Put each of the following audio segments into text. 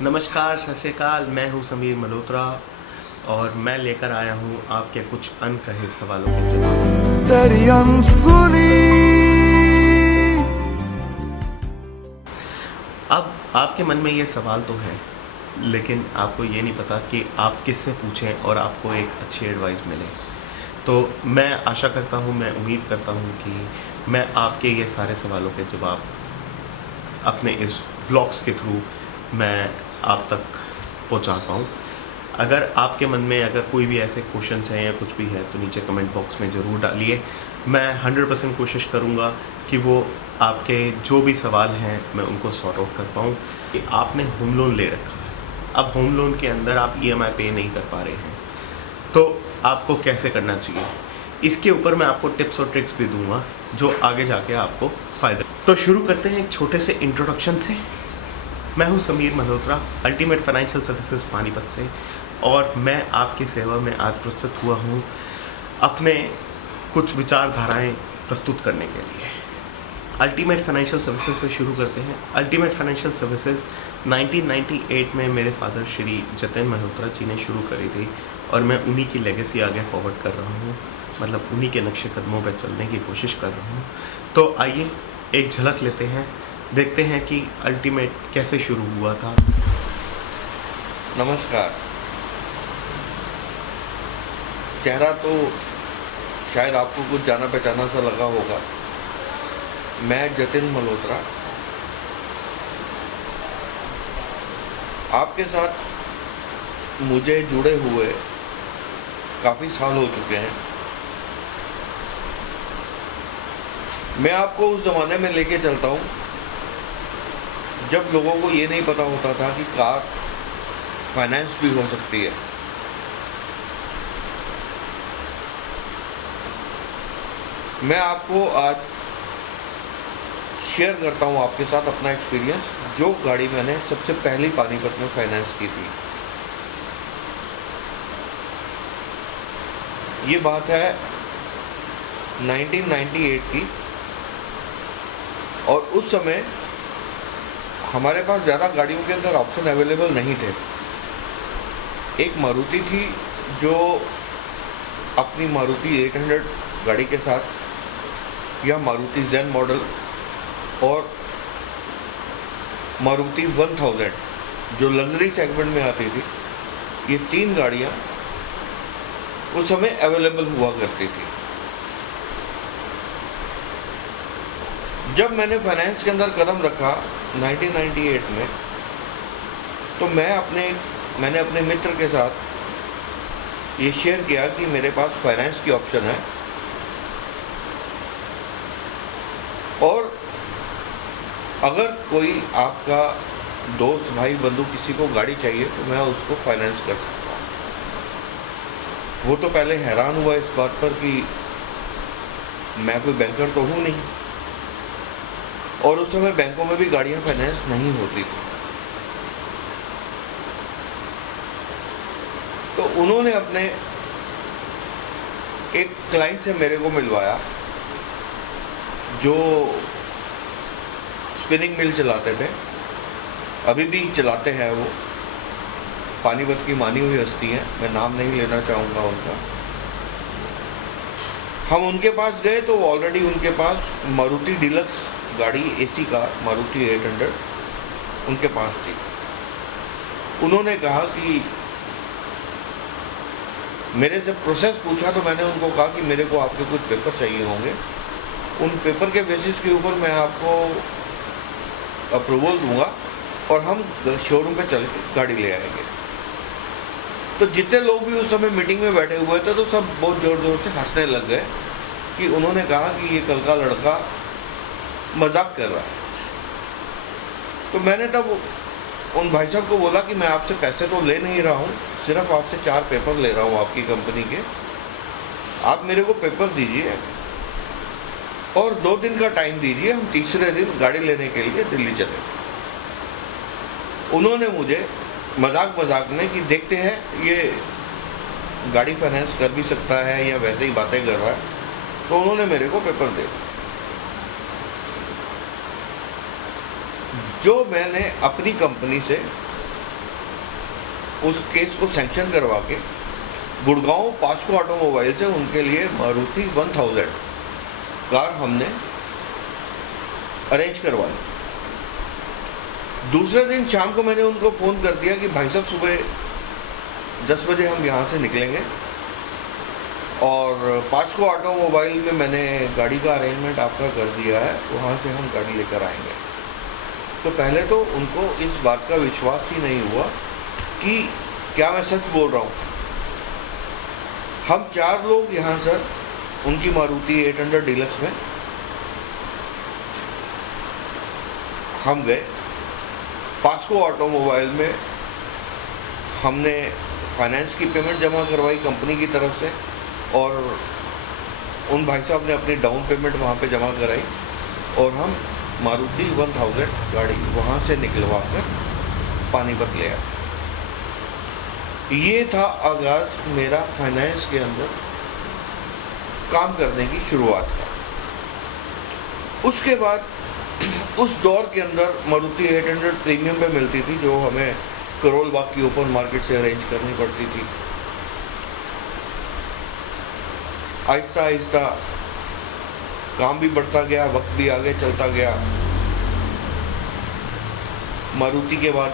नमस्कार, सत श्री अकाल। मैं हूँ समीर मल्होत्रा और मैं लेकर आया हूँ आपके कुछ अनकहे सवालों के जवाब। तेरी अनसुनी। अब आपके मन में ये सवाल तो है, लेकिन आपको ये नहीं पता कि आप किससे पूछें और आपको एक अच्छी एडवाइस मिले। तो मैं आशा करता हूँ, मैं उम्मीद करता हूँ कि मैं आपके ये सारे सवालों के जवाब अपने इस व्लॉग्स के थ्रू मैं आप तक पहुंचा पाऊँ। अगर आपके मन में अगर कोई भी ऐसे क्वेश्चंस हैं या कुछ भी है तो नीचे कमेंट बॉक्स में ज़रूर डालिए। मैं 100% कोशिश करूँगा कि वो आपके जो भी सवाल हैं मैं उनको सॉर्ट आउट कर पाऊँ। कि आपने होम लोन ले रखा है, अब होम लोन के अंदर आप ईएमआई पे नहीं कर पा रहे हैं, तो आपको कैसे करना चाहिए, इसके ऊपर मैं आपको टिप्स और ट्रिक्स भी दूंगा जो आगे जाके आपको फ़ायदा। तो शुरू करते हैं एक छोटे से इंट्रोडक्शन से। मैं हूं Sameer Malhotra, ultimate financial services Panipat से, और मैं आपकी सेवा में आज प्रस्तुत हुआ हूं अपने कुछ विचारधाराएं प्रस्तुत करने के लिए। अल्टीमेट फाइनेंशियल सर्विसेज से शुरू करते हैं। अल्टीमेट फाइनेंशियल सर्विसेज 1998 में मेरे फादर श्री जतिन मल्होत्रा जी ने शुरू करी थी और मैं उन्हीं की लेगेसी आगे फॉरवर्ड कर रहा हूँ, मतलब उन्हीं के नक्शे कदमों पर चलने की कोशिश कर रहा हूँ। तो आइए एक झलक लेते हैं, देखते हैं कि अल्टीमेट कैसे शुरू हुआ था। नमस्कार। चेहरा तो शायद आपको कुछ जाना पहचाना सा लगा होगा। मैं जतिन मल्होत्रा आपके साथ मुझे जुड़े हुए काफ़ी साल हो चुके हैं। मैं आपको उस ज़माने में लेके चलता हूँ जब लोगों को ये नहीं पता होता था कि कार फाइनेंस भी हो सकती है। मैं आपको आज शेयर करता हूँ आपके साथ अपना एक्सपीरियंस, जो गाड़ी मैंने सबसे पहली पानीपत में फाइनेंस की थी। ये बात है 1998 की, और उस समय हमारे पास ज़्यादा गाड़ियों के अंदर ऑप्शन अवेलेबल नहीं थे। एक मारुति थी जो अपनी मारुति 800 गाड़ी के साथ, या मारुति जेन मॉडल, और मारुति 1000 जो लग्जरी सेगमेंट में आती थी, ये तीन गाड़ियाँ उस समय अवेलेबल हुआ करती थी। जब मैंने फाइनेंस के अंदर कदम रखा 1998 में, तो मैंने अपने मित्र के साथ ये शेयर किया कि मेरे पास फाइनेंस की ऑप्शन है, और अगर कोई आपका दोस्त भाई बंधु किसी को गाड़ी चाहिए तो मैं उसको फाइनेंस कर सकता हूँ। वो तो पहले हैरान हुआ इस बात पर कि मैं कोई बैंकर तो हूँ नहीं, और उस समय बैंकों में भी गाड़ियाँ फाइनेंस नहीं होती थी। तो उन्होंने अपने एक क्लाइंट से मेरे को मिलवाया जो स्पिनिंग मिल चलाते थे, अभी भी चलाते हैं। वो पानीपत की मानी हुई हस्ती हैं, मैं नाम नहीं लेना चाहूँगा उनका। हम उनके पास गए तो ऑलरेडी उनके पास मारुति डीलक्स गाड़ी एसी का मारुति 800 उनके पास थी। उन्होंने कहा कि मेरे से प्रोसेस पूछा, तो मैंने उनको कहा कि मेरे को आपके कुछ पेपर चाहिए होंगे, उन पेपर के बेसिस के ऊपर मैं आपको अप्रूवल दूंगा और हम शोरूम पे चल के गाड़ी ले आएंगे। तो जितने लोग भी उस समय मीटिंग में बैठे हुए थे तो सब बहुत ज़ोर ज़ोर से हंसने लग गए कि उन्होंने कहा कि ये कल का लड़का मजाक कर रहा है। तो मैंने तब उन भाई साहब को बोला कि मैं आपसे पैसे तो ले नहीं रहा हूँ, सिर्फ आपसे 4 पेपर ले रहा हूँ आपकी कंपनी के। आप मेरे को पेपर दीजिए और 2 दिन का टाइम दीजिए, हम तीसरे दिन गाड़ी लेने के लिए दिल्ली चले। उन्होंने मुझे मजाक में कि देखते हैं ये गाड़ी फाइनेंस कर भी सकता है या वैसे ही बातें कर रहा है, तो उन्होंने मेरे को पेपर दे दिया। जो मैंने अपनी कंपनी से उस केस को सैंक्शन करवा के गुड़गांव पास्को ऑटोमोबाइल से उनके लिए मारुति 1000 कार हमने अरेंज करवाई। दूसरे दिन शाम को मैंने उनको फ़ोन कर दिया कि भाई साहब सुबह 10 बजे हम यहाँ से निकलेंगे और पास्को ऑटोमोबाइल में मैंने गाड़ी का अरेंजमेंट आपका कर दिया है, वहाँ से हम गाड़ी लेकर आएंगे। तो पहले तो उनको इस बात का विश्वास ही नहीं हुआ कि क्या मैं सच बोल रहा हूँ। हम 4 लोग यहाँ सर उनकी मारुति 800 डीलक्स में हम गए। पास्को ऑटोमोबाइल में हमने फाइनेंस की पेमेंट जमा करवाई कंपनी की तरफ से और उन भाई साहब ने अपनी डाउन पेमेंट वहाँ पे जमा कराई और हम मारुति 1000 गाड़ी वहाँ से निकलवा कर पानीपत ले आए। ये था आगाज़ मेरा फाइनेंस के अंदर काम करने की शुरुआत का। उसके बाद उस दौर के अंदर मारुति 800 प्रीमियम पे मिलती थी जो हमें करोल बाग की ओपन मार्केट से अरेंज करनी पड़ती थी। आहिस्ता आहिस्ता काम भी बढ़ता गया, वक्त भी आगे चलता गया। मारुति के बाद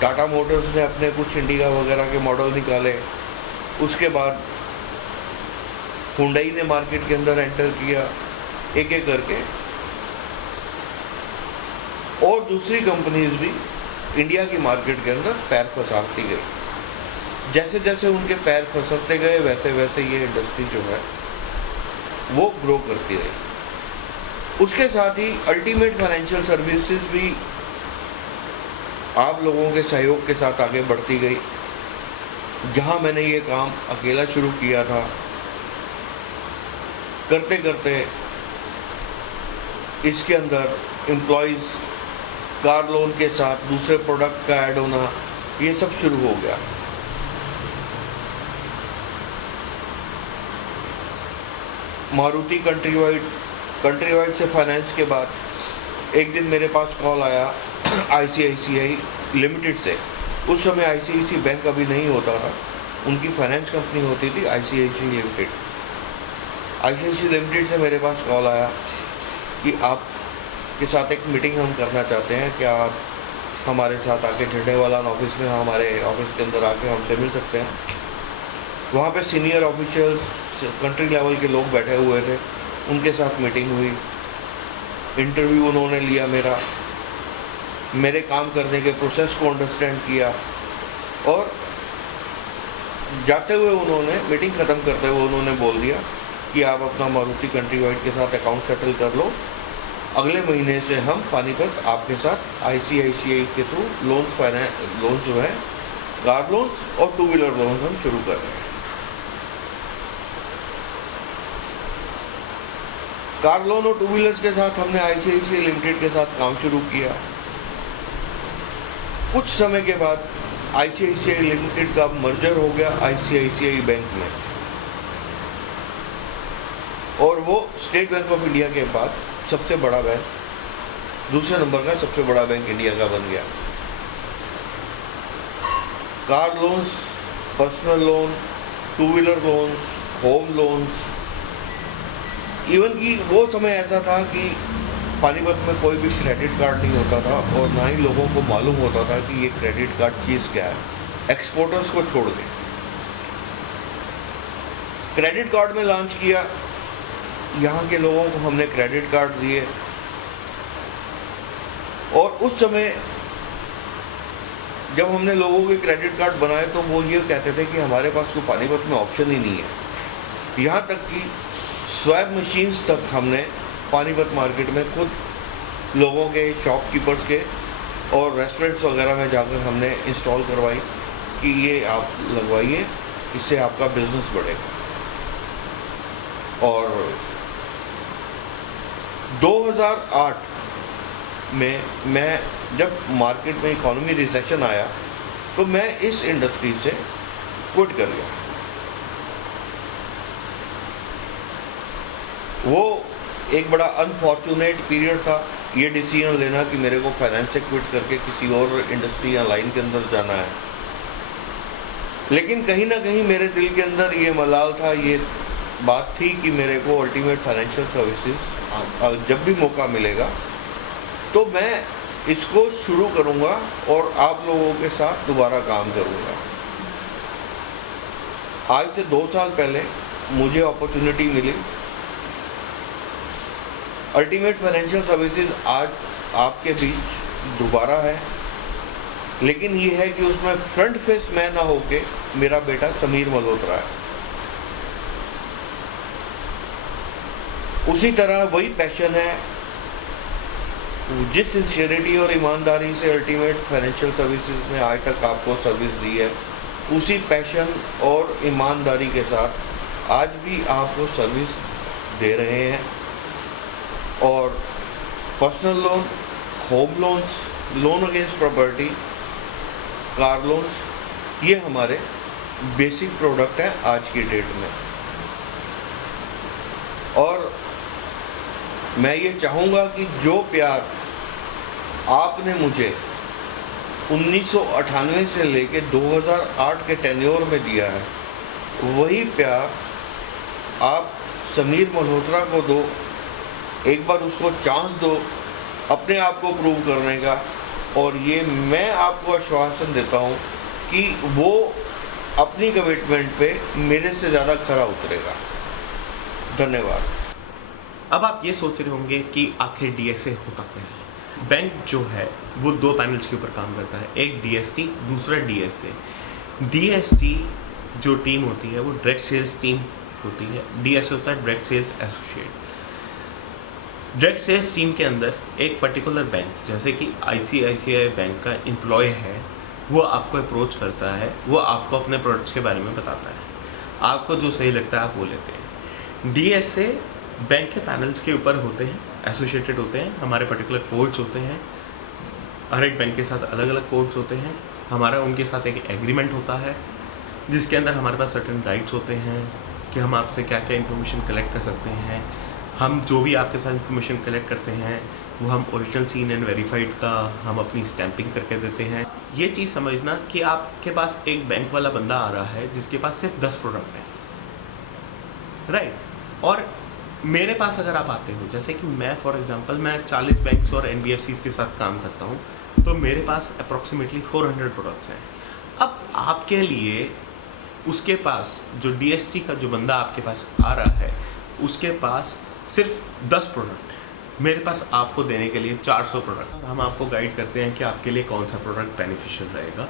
टाटा मोटर्स ने अपने कुछ इंडिका वगैरह के मॉडल निकाले। उसके बाद हुंडई ने मार्केट के अंदर एंटर किया एक एक करके, और दूसरी कंपनीज भी इंडिया की मार्केट के अंदर पैर फंसाती गई। जैसे जैसे उनके पैर फंसते गए वैसे वैसे ये इंडस्ट्री जो है वो ग्रो करती रही। उसके साथ ही अल्टीमेट फाइनेंशियल सर्विसेज भी आप लोगों के सहयोग के साथ आगे बढ़ती गई। जहां मैंने ये काम अकेला शुरू किया था, करते करते इसके अंदर एम्प्लॉयज़, कार लोन के साथ दूसरे प्रोडक्ट का ऐड होना, ये सब शुरू हो गया। मारुति कंट्री वाइड से फाइनेंस के बाद एक दिन मेरे पास कॉल आया आईसीआईसीआई लिमिटेड से। उस समय आईसीआईसीआई बैंक अभी नहीं होता था, उनकी फाइनेंस कंपनी होती थी आईसीआईसीआई लिमिटेड। आईसीआईसीआई लिमिटेड से मेरे पास कॉल आया कि आपके साथ एक मीटिंग हम करना चाहते हैं, क्या आप हमारे साथ आके झंडेवालान ऑफिस में हमारे ऑफिस के अंदर आके हमसे मिल सकते हैं। वहाँ पे सीनियर ऑफिशियल्स, कंट्री लेवल के लोग बैठे हुए थे, उनके साथ मीटिंग हुई। इंटरव्यू उन्होंने लिया मेरे काम करने के प्रोसेस को अंडरस्टैंड किया और जाते हुए उन्होंने, मीटिंग ख़त्म करते हुए उन्होंने बोल दिया कि आप अपना मारुति कंट्री वाइड के साथ अकाउंट सेटल कर लो। अगले महीने से हम पानीपत आपके साथ आईसीआईसीआई के थ्रू लोन जो है, कार लोन्स और 2 व्हीलर लोन्स हम शुरू कर रहे हैं। कार लोन और 2 व्हीलर्स के साथ हमने आईसीआईसीआई लिमिटेड के साथ काम शुरू किया। कुछ समय के बाद आईसीआईसीआई लिमिटेड का मर्जर हो गया आईसीआईसीआई बैंक में, और वो स्टेट बैंक ऑफ इंडिया के बाद सबसे बड़ा बैंक, दूसरे नंबर का सबसे बड़ा बैंक इंडिया का बन गया। Car loans, personal loan, 2 wheeler loans, home loans, even कि वो समय ऐसा था कि पानीपत में कोई भी क्रेडिट कार्ड नहीं होता था और ना ही लोगों को मालूम होता था कि ये क्रेडिट कार्ड चीज़ क्या है, एक्सपोर्टर्स को छोड़ के। क्रेडिट कार्ड में लॉन्च किया, यहाँ के लोगों को हमने क्रेडिट कार्ड दिए, और उस समय जब हमने लोगों के क्रेडिट कार्ड बनाए तो वो ये कहते थे कि हमारे पास तो पानीपत में ऑप्शन ही नहीं है। यहाँ तक कि स्वैप मशीन्स तक हमने पानीपत मार्केट में खुद लोगों के, शॉपकीपर्स के और रेस्टोरेंट्स वगैरह में जाकर हमने इंस्टॉल करवाई कि ये आप लगवाइए, इससे आपका बिजनेस बढ़ेगा। और 2008 में मैं जब मार्केट में इकोनॉमी रिसेशन आया तो मैं इस इंडस्ट्री से क्विट कर गया। वो एक बड़ा अनफॉर्चुनेट पीरियड था, ये डिसीजन लेना कि मेरे को फाइनेंस से क्विट करके किसी और इंडस्ट्री या लाइन के अंदर जाना है। लेकिन कहीं ना कहीं मेरे दिल के अंदर ये मलाल था, ये बात थी कि मेरे को अल्टीमेट फाइनेंशियल सर्विसेज जब भी मौका मिलेगा तो मैं इसको शुरू करूँगा और आप लोगों के साथ दोबारा काम करूँगा। आज से 2 साल पहले मुझे अपॉर्चुनिटी मिली। अल्टीमेट फाइनेंशियल सर्विसेज आज आपके बीच दोबारा है, लेकिन ये है कि उसमें फ्रंट फेस मैं ना होके मेरा बेटा समीर मल्होत्रा है। उसी तरह वही पैशन है, जिस सिंसियरिटी और ईमानदारी से अल्टीमेट फाइनेंशियल सर्विसेज ने आज तक आपको सर्विस दी है, उसी पैशन और ईमानदारी के साथ आज भी आपको सर्विस दे रहे हैं। और personal loan, home loans, loan against property, car loans, ये हमारे बेसिक प्रोडक्ट है आज की डेट में। और मैं ये चाहूँगा कि जो प्यार आपने मुझे 1998 से लेके 2008 के टेन्योर में दिया है, वही प्यार आप समीर मल्होत्रा को दो। एक बार उसको चांस दो अपने आप को प्रूव करने का, और ये मैं आपको आश्वासन देता हूँ कि वो अपनी कमिटमेंट पे मेरे से ज़्यादा खरा उतरेगा। धन्यवाद। अब आप ये सोच रहे होंगे कि आखिर डीएसए होता क्या है। बैंक जो है वो 2 पैनल्स के ऊपर काम करता है, एक डीएसटी, दूसरा डीएसए। डीएसटी जो टीम होती है वो डायरेक्ट सेल्स टीम होती है, डीएसए होता है direct sales associate. Direct sales team के अंदर एक पर्टिकुलर बैंक, जैसे कि आईसीआईसीआई बैंक का एम्प्लॉय है, वो आपको अप्रोच करता है, वो आपको अपने प्रोडक्ट्स के बारे में बताता है, आपको जो सही लगता है आप वो लेते हैं। डीएसए बैंक के पैनल्स के ऊपर होते हैं, एसोसिएटेड होते हैं, हमारे पर्टिकुलर कोड्स होते हैं, हर एक बैंक के साथ अलग अलग कोड्स होते हैं। हमारा उनके साथ एक एग्रीमेंट होता है जिसके अंदर हमारे पास सर्टेन राइट्स होते हैं कि हम आपसे क्या क्या इन्फॉर्मेशन कलेक्ट कर सकते हैं। हम जो भी आपके साथ इन्फॉर्मेशन कलेक्ट करते हैं वो हम ओरिजिनल सीन एंड वेरीफाइड का हम अपनी स्टैंपिंग करके देते हैं। ये चीज़ समझना कि आपके पास एक बैंक वाला बंदा आ रहा है जिसके पास सिर्फ 10 प्रोडक्ट हैं, राइट। और मेरे पास अगर आप आते हो, जैसे कि मैं फॉर एग्जांपल मैं 40 बैंक्स और एनबीएफसीज के साथ काम करता हूँ, तो मेरे पास अप्रॉक्सीमेटली 400 प्रोडक्ट्स हैं। अब आपके लिए उसके पास जो डीएसटी का जो बंदा आपके पास आ रहा है उसके पास सिर्फ 10 प्रोडक्ट है, मेरे पास आपको देने के लिए 400 प्रोडक्ट। हम आपको गाइड करते हैं कि आपके लिए कौन सा प्रोडक्ट बेनिफिशियल रहेगा,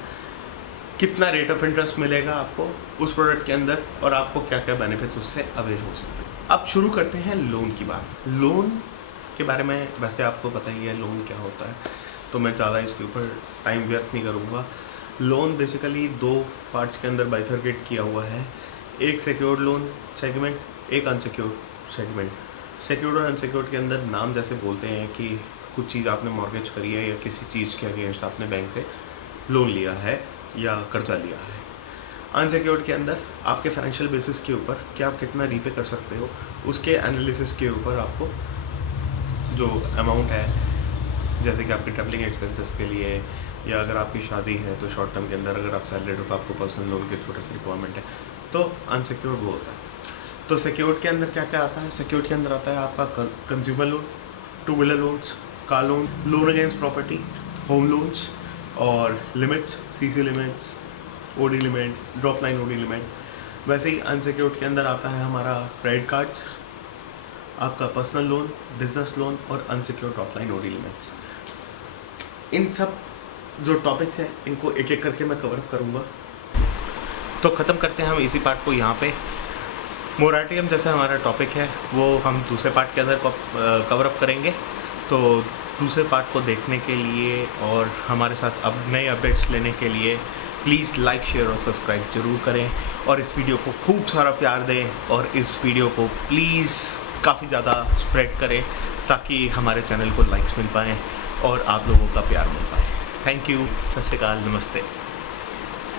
कितना रेट ऑफ इंटरेस्ट मिलेगा आपको उस प्रोडक्ट के अंदर, और आपको क्या क्या बेनिफिट्स उससे अवेल हो सकते हैं। अब शुरू करते हैं लोन की बात। लोन के बारे में वैसे आपको पता ही है लोन क्या होता है, तो मैं ज़्यादा इसके ऊपर टाइम व्यर्थ नहीं करूँगा। लोन बेसिकली 2 पार्ट्स के अंदर बाइफरकेट किया हुआ है, एक सिक्योर्ड लोन सेगमेंट, एक अनसिक्योर्ड सेगमेंट। सिक्योर्ड और अनसिक्योर्ड के अंदर नाम जैसे बोलते हैं कि कुछ चीज़ आपने मॉर्गेज करी है या किसी चीज़ के अगेंस्ट आपने बैंक से लोन लिया है या कर्जा लिया है। अनसिक्योर्ड के अंदर आपके फाइनेंशियल बेसिस के ऊपर कि आप कितना रीपे कर सकते हो, उसके एनालिसिस के ऊपर आपको जो अमाउंट है, जैसे कि आपके ट्रैवलिंग एक्सपेंसेस के लिए, या अगर आपकी शादी है तो शॉर्ट टर्म के अंदर अगर आप सैलरीड हो तो आपको पर्सनल लोन की छोटे से रिक्वायरमेंट है, तो अनसिक्योर्ड वो होता है। तो सिक्योर्ड के अंदर क्या क्या आता है? सिक्योर्ड के अंदर आता है आपका consumer loan, 2 wheeler loans, car loan, loan against property, home loans और limits, CC limits, OD limit, drop line OD limit. वैसे ही अनसिक्योर्ड के अंदर आता है हमारा क्रेडिट कार्ड्स, आपका पर्सनल लोन, बिजनेस लोन और unsecured drop line OD limits. इन सब जो टॉपिक्स हैं इनको एक एक करके मैं कवर अप करूँगा। तो ख़त्म करते हैं हम इसी पार्ट को यहाँ पे। मोराटोरियम जैसा हमारा टॉपिक है वो हम दूसरे पार्ट के अंदर कवर अप करेंगे। तो दूसरे पार्ट को देखने के लिए और हमारे साथ अब नए अपडेट्स लेने के लिए प्लीज़ लाइक, शेयर और सब्सक्राइब जरूर करें, और इस वीडियो को खूब सारा प्यार दें, और इस वीडियो को प्लीज़ काफ़ी ज़्यादा स्प्रेड करें ताकि हमारे चैनल को लाइक्स मिल पाएँ और आप लोगों का प्यार मिल पाए। थैंक यू, सत श्री अकाल, नमस्ते।